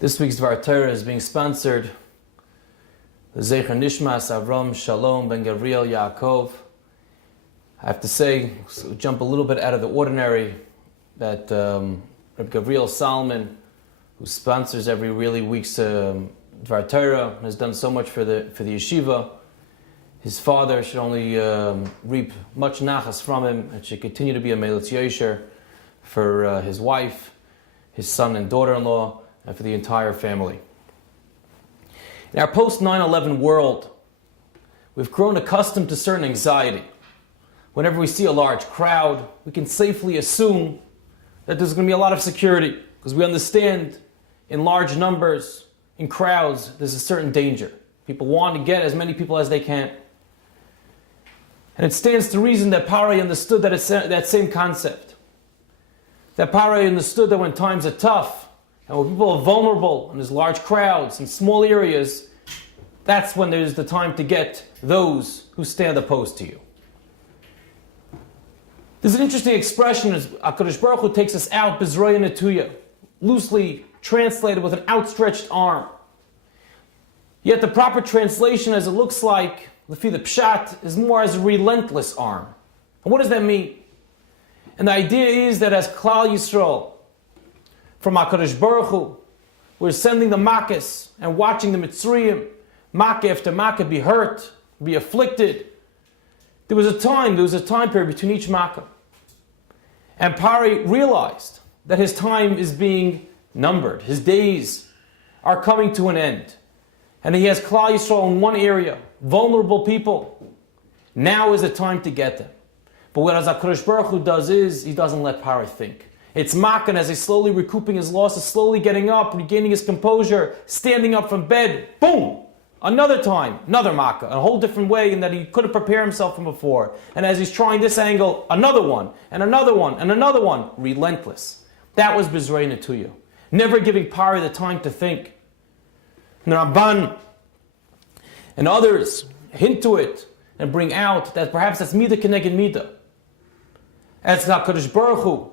This week's Dvar Torah is being sponsored the Zecher Nishmas Avram Shalom Ben Gavriel Yaakov. I have to say, jump a little bit out of the ordinary, that Reb Gavriel Salman, who sponsors every week's Dvar Torah, has done so much for the yeshiva. His father should only reap much nachas from him, and should continue to be a Melitz Yosher for his wife, his son and daughter-in-law, and for the entire family. In our post-9/11 world, we've grown accustomed to certain anxiety. Whenever we see a large crowd, we can safely assume that there's going to be a lot of security, because we understand in large numbers, in crowds, there's a certain danger. People want to get as many people as they can. And it stands to reason that Parai understood that same concept. That Parai understood that when times are tough, and when people are vulnerable, and there's large crowds and small areas, that's when there's the time to get those who stand opposed to you. There's an interesting expression as HaKadosh Baruch Hu takes us out, Bezroya Netuya, loosely translated with an outstretched arm. Yet the proper translation, as it looks like, Lefi the Pshat, is more as a relentless arm. And what does that mean? And the idea is that as Klal Yisrael, from HaKadosh Baruch Hu, we're sending the Makkahs and watching the Mitzrayim, Makkah after Makkah, be hurt, be afflicted. There was a time period between each Makkah. And Pari realized that his time is being numbered. His days are coming to an end. And he has Klal Yisrael in one area, vulnerable people. Now is the time to get them. But what HaKadosh Baruch Hu does is, he doesn't let Pari think. It's Makkah, as he's slowly recouping his losses, slowly getting up, regaining his composure, standing up from bed, boom! Another time, another Makkah, a whole different way in that he couldn't prepare himself from before. And as he's trying this angle, another one, and another one, and another one, relentless. That was Bezrei Netuya. Never giving Pari the time to think. And the Ramban and others hint to it and bring out that perhaps that's Midah Keneged Midah. As HaKadosh Baruch Hu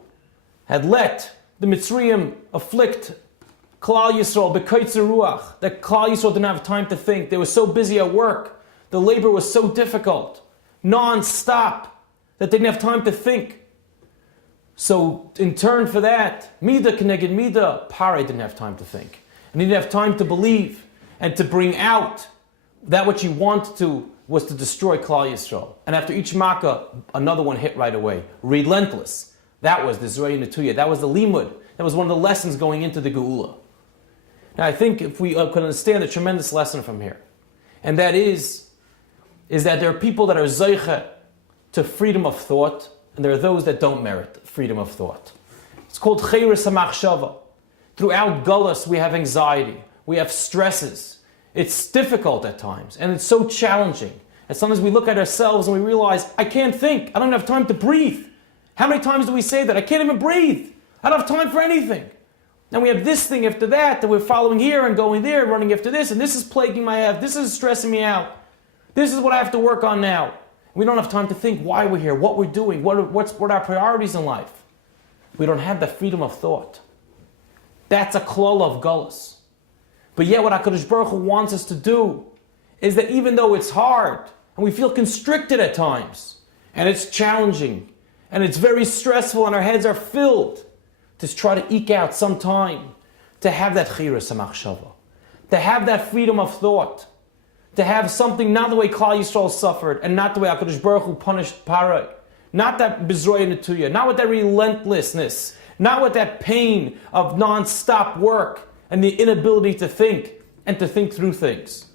had let the Mitzrayim afflict Klal Yisrael b'kaitzer ruach, that Klal Yisrael didn't have time to think. They were so busy at work. The labor was so difficult, non-stop, that they didn't have time to think. So in turn for that, Midah Keneged Midah, Pari didn't have time to think. And he didn't have time to believe and to bring out that which he wanted to was to destroy Klal Yisrael. And after each Makkah, another one hit right away. Relentless. That was the Zroya Netuya. That was the limud. That was one of the lessons going into the Geula. Now I think if we could understand a tremendous lesson from here, and that is that there are people that are zeiche to freedom of thought, and there are those that don't merit freedom of thought. It's called Cheiras HaMachshava. Throughout Gullus we have anxiety, we have stresses. It's difficult at times, and it's so challenging. And sometimes we look at ourselves and we realize, I can't think, I don't have time to breathe. How many times do we say that? I can't even breathe. I don't have time for anything. And we have this thing after that we're following here and going there, running after this, and this is plaguing my head, this is stressing me out. This is what I have to work on now. We don't have time to think why we're here, what we're doing, what are our priorities in life. We don't have the freedom of thought. That's a klal of Gullus. But yet what HaKadosh Baruch Hu wants us to do is that even though it's hard, and we feel constricted at times, and it's challenging, and it's very stressful, and our heads are filled, to try to eke out some time to have that Cheiras HaMachshava, to have that freedom of thought, to have something not the way Klal Yisrael suffered, and not the way HaKadosh Baruch Hu punished Parai, not that Bezroya Netuya, not with that relentlessness, not with that pain of non-stop work and the inability to think and to think through things.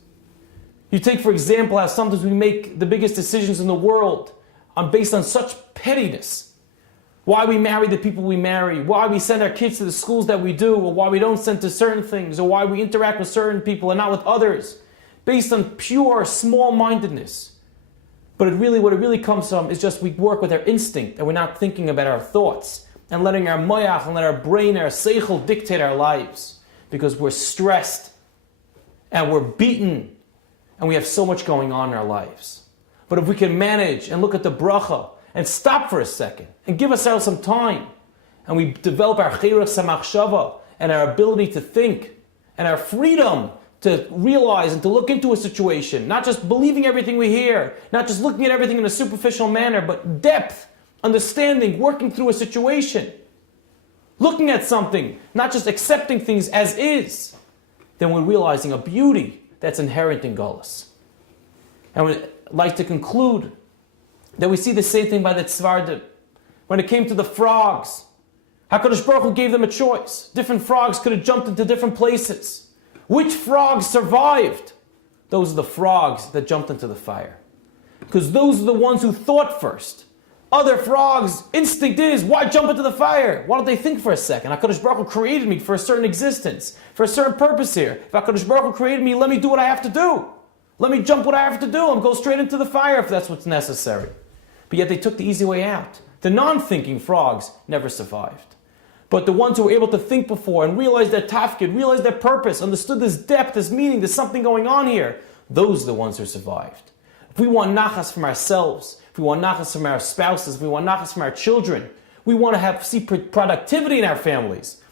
You take, for example, how sometimes we make the biggest decisions in the world based on such pettiness. Why we marry the people we marry, why we send our kids to the schools that we do, or why we don't send to certain things, or why we interact with certain people and not with others, based on pure small-mindedness. But what it really comes from is just we work with our instinct, and we're not thinking about our thoughts, and letting our moyach and let our brain, our seichel dictate our lives, because we're stressed, and we're beaten, and we have so much going on in our lives. But if we can manage and look at the bracha, and stop for a second, and give ourselves some time, and we develop our Cheiras HaMachshava and our ability to think, and our freedom to realize and to look into a situation, not just believing everything we hear, not just looking at everything in a superficial manner, but depth, understanding, working through a situation, looking at something, not just accepting things as is, then we're realizing a beauty that's inherent in Golus. And we'd like to conclude that we see the same thing by the Tzvardim. When it came to the frogs, HaKadosh Baruch Hu gave them a choice. Different frogs could have jumped into different places. Which frogs survived? Those are the frogs that jumped into the fire. Because those are the ones who thought first. Other frogs, instinct is, why jump into the fire? Why don't they think for a second? HaKadosh Baruch Hu created me for a certain existence, for a certain purpose here. If HaKadosh Baruch Hu created me, let me do what I have to do. Let me jump what I have to do and go straight into the fire if that's what's necessary. But yet they took the easy way out. The non-thinking frogs never survived. But the ones who were able to think before and realize their tafkid, realize their purpose, understood this depth, this meaning, there's something going on here, those are the ones who survived. If we want nachas from ourselves, if we want nachas from our spouses, if we want nachas from our children, we want to see productivity in our families,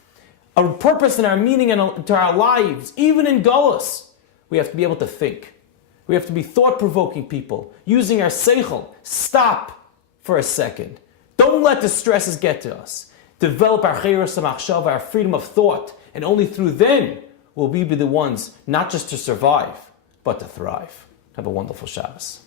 a purpose in our meaning and to our lives, even in Golus, we have to be able to think. We have to be thought-provoking people, using our seichel. Stop for a second. Don't let the stresses get to us. Develop our chayros hamachshava, our freedom of thought, and only through then will we be the ones not just to survive, but to thrive. Have a wonderful Shabbos.